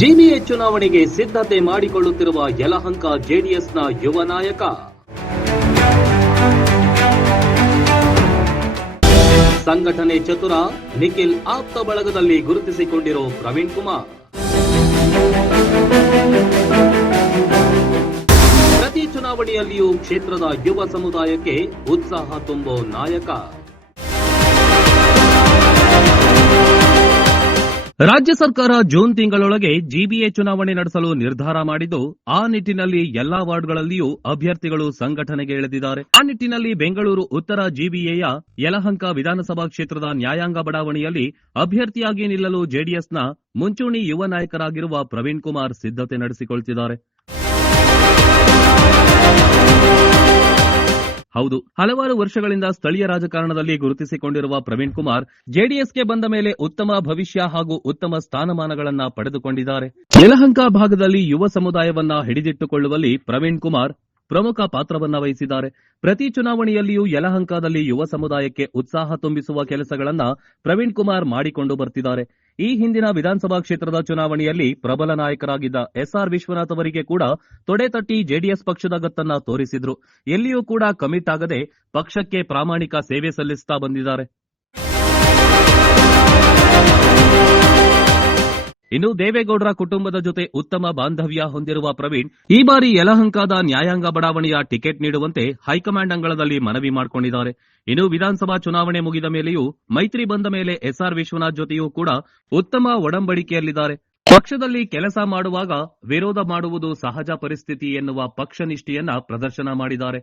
GBA ಚುನಾವಣೆಗೆ ಸಿದ್ಧತೆ ಮಾಡಿಕೊಳ್ಳುತ್ತಿರುವ ಯಲಹಂಕ ಜೆಡಿಎಸ್ನ ಯುವ ನಾಯಕ. ಸಂಘಟನೆ ಚತುರ, ನಿಖಿಲ್ ಆಪ್ತ ಬಳಗದಲ್ಲಿ ಗುರುತಿಸಿಕೊಂಡಿರೋ ಪ್ರವೀಣ್ ಕುಮಾರ್. ಪ್ರತಿ ಚುನಾವಣೆಯಲ್ಲಿಯೂ ಕ್ಷೇತ್ರದ ಯುವ ಸಮುದಾಯಕ್ಕೆ ಉತ್ಸಾಹ ತುಂಬೋ ನಾಯಕ. ರಾಜ್ಯ ಸರ್ಕಾರ ಜೂನ್ ತಿಂಗಳೊಳಗೆ ಜಿಬಿಎ ಚುನಾವಣೆ ನಡೆಸಲು ನಿರ್ಧಾರ ಮಾಡಿದ್ದು, ಆ ನಿಟ್ಟಿನಲ್ಲಿ ಎಲ್ಲಾ ವಾರ್ಡ್ಗಳಲ್ಲಿಯೂ ಅಭ್ಯರ್ಥಿಗಳು ಸಂಘಟನೆಗೆ ಇಳಿದಿದ್ದಾರೆ. ಆ ನಿಟ್ಟಿನಲ್ಲಿ ಬೆಂಗಳೂರು ಉತ್ತರ ಜಿಬಿಎಯ ಯಲಹಂಕ ವಿಧಾನಸಭಾ ಕ್ಷೇತ್ರದ ನ್ಯಾಯಾಂಗ ಬಡಾವಣೆಯಲ್ಲಿ ಅಭ್ಯರ್ಥಿಯಾಗಿ ನಿಲ್ಲಲು ಜೆಡಿಎಸ್ನ ಮುಂಚೂಣಿ ಯುವ ನಾಯಕರಾಗಿರುವ ಪ್ರವೀಣ್ ಕುಮಾರ್ ಸಿದ್ಧತೆ ನಡೆಸಿಕೊಳ್ತಿದ್ದಾರೆ. ಹೌದು, ಹಲವಾರು ವರ್ಷಗಳಿಂದ ಸ್ಥಳೀಯ ರಾಜಕಾರಣದಲ್ಲಿ ಗುರುತಿಸಿಕೊಂಡಿರುವ ಪ್ರವೀಣ್ ಕುಮಾರ್ ಜೆಡಿಎಸ್ಗೆ ಬಂದ ಮೇಲೆ ಉತ್ತಮ ಭವಿಷ್ಯ ಹಾಗೂ ಉತ್ತಮ ಸ್ಥಾನಮಾನಗಳನ್ನ ಪಡೆದುಕೊಂಡಿದ್ದಾರೆ. ಯಲಹಂಕ ಭಾಗದಲ್ಲಿ ಯುವ ಸಮುದಾಯವನ್ನ ಹಿಡಿದಿಟ್ಟುಕೊಳ್ಳುವಲ್ಲಿ ಪ್ರವೀಣ್ ಕುಮಾರ್ ಪ್ರಮುಖ ಪಾತ್ರವನ್ನ ವಹಿಸಿದ್ದಾರೆ. ಪ್ರತಿ ಚುನಾವಣೆಯಲ್ಲಿಯೂ ಯಲಹಂಕದಲ್ಲಿ ಯುವ ಸಮುದಾಯಕ್ಕೆ ಉತ್ಸಾಹ ತುಂಬಿಸುವ ಕೆಲಸಗಳನ್ನ ಪ್ರವೀಣ್ ಕುಮಾರ್ ಮಾಡಿಕೊಂಡು ಬರ್ತಿದ್ದಾರೆ. ಈ ಹಿಂದಿನ ವಿಧಾನಸಭಾ ಕ್ಷೇತ್ರದ ಚುನಾವಣೆಯಲ್ಲಿ ಪ್ರಬಲ ನಾಯಕರಾಗಿದ್ದ ಎಸ್ಆರ್ ವಿಶ್ವನಾಥ್ ಅವರಿಗೆ ಕೂಡ ತೊಡೆ ತಟ್ಟಿ ಜೆಡಿಎಸ್ ಪಕ್ಷದ ಗತ್ತನ್ನ ತೋರಿಸಿದ್ರು. ಎಲ್ಲಿಯೂ ಕೂಡ ಕಮಿಟ್ ಆಗದೆ ಪಕ್ಷಕ್ಕೆ ಪ್ರಾಮಾಣಿಕ ಸೇವೆ ಸಲ್ಲಿಸುತ್ತಾ ಬಂದಿದ್ದಾರೆ. ಇನ್ನು ದೇವೇಗೌಡರ ಕುಟುಂಬದ ಜೊತೆ ಉತ್ತಮ ಬಾಂಧವ್ಯ ಹೊಂದಿರುವ ಪ್ರವೀಣ್ ಈ ಬಾರಿ ಯಲಹಂಕದ ನ್ಯಾಯಾಂಗ ಬಡಾವಣೆಯ ಟಿಕೆಟ್ ನೀಡುವಂತೆ ಹೈಕಮಾಂಡ್ ಅಂಗಳದಲ್ಲಿ ಮನವಿ ಮಾಡಿಕೊಂಡಿದ್ದಾರೆ. ಇನ್ನು ವಿಧಾನಸಭಾ ಚುನಾವಣೆ ಮುಗಿದ ಮೇಲೆಯೂ ಮೈತ್ರಿ ಬಂದ ಮೇಲೆ ಎಸ್ಆರ್ ವಿಶ್ವನಾಥ್ ಜೊತೆಯೂ ಕೂಡ ಉತ್ತಮ ಒಡಂಬಡಿಕೆಯಲ್ಲಿದ್ದಾರೆ. ಪಕ್ಷದಲ್ಲಿ ಕೆಲಸ ಮಾಡುವಾಗ ವಿರೋಧ ಮಾಡುವುದು ಸಹಜ ಪರಿಸ್ಥಿತಿ ಎನ್ನುವ ಪಕ್ಷ ನಿಷ್ಠೆಯನ್ನ ಪ್ರದರ್ಶನ ಮಾಡಿದ್ದಾರೆ.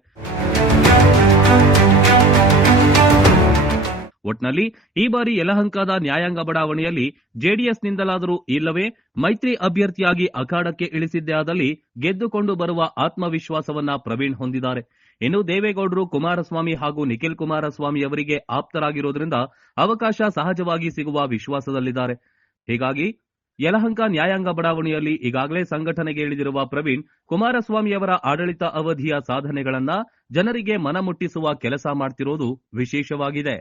ಒಟ್ನಲ್ಲಿ ಈ ಬಾರಿ ಯಲಹಂಕದ ನ್ಯಾಯಾಂಗ ಬಡಾವಣೆಯಲ್ಲಿ ಜೆಡಿಎಸ್ನಿಂದಲಾದರೂ ಇಲ್ಲವೇ ಮೈತ್ರಿ ಅಭ್ಯರ್ಥಿಯಾಗಿ ಅಖಾಡಕ್ಕೆ ಇಳಿಸಿದ್ದೇ ಆದಲ್ಲಿ ಗೆದ್ದುಕೊಂಡು ಬರುವ ಆತ್ಮವಿಶ್ವಾಸವನ್ನ ಪ್ರವೀಣ್ ಹೊಂದಿದ್ದಾರೆ. ಇನ್ನು ದೇವೇಗೌಡರು ಕುಮಾರಸ್ವಾಮಿ ಹಾಗೂ ನಿಖಿಲ್ ಕುಮಾರಸ್ವಾಮಿ ಅವರಿಗೆ ಆಪ್ತರಾಗಿರೋದ್ರಿಂದ ಅವಕಾಶ ಸಹಜವಾಗಿ ಸಿಗುವ ವಿಶ್ವಾಸದಲ್ಲಿದ್ದಾರೆ. ಹೀಗಾಗಿ ಯಲಹಂಕ ನ್ಯಾಯಾಂಗ ಬಡಾವಣೆಯಲ್ಲಿ ಈಗಾಗಲೇ ಸಂಘಟನೆಗೆ ಇಳಿದಿರುವ ಪ್ರವೀಣ್ ಕುಮಾರಸ್ವಾಮಿ ಅವರ ಆಡಳಿತ ಅವಧಿಯ ಸಾಧನೆಗಳನ್ನ ಜನರಿಗೆ ಮನಮುಟ್ಟಿಸುವ ಕೆಲಸ ಮಾಡ್ತಿರೋದು ವಿಶೇಷವಾಗಿದೆ.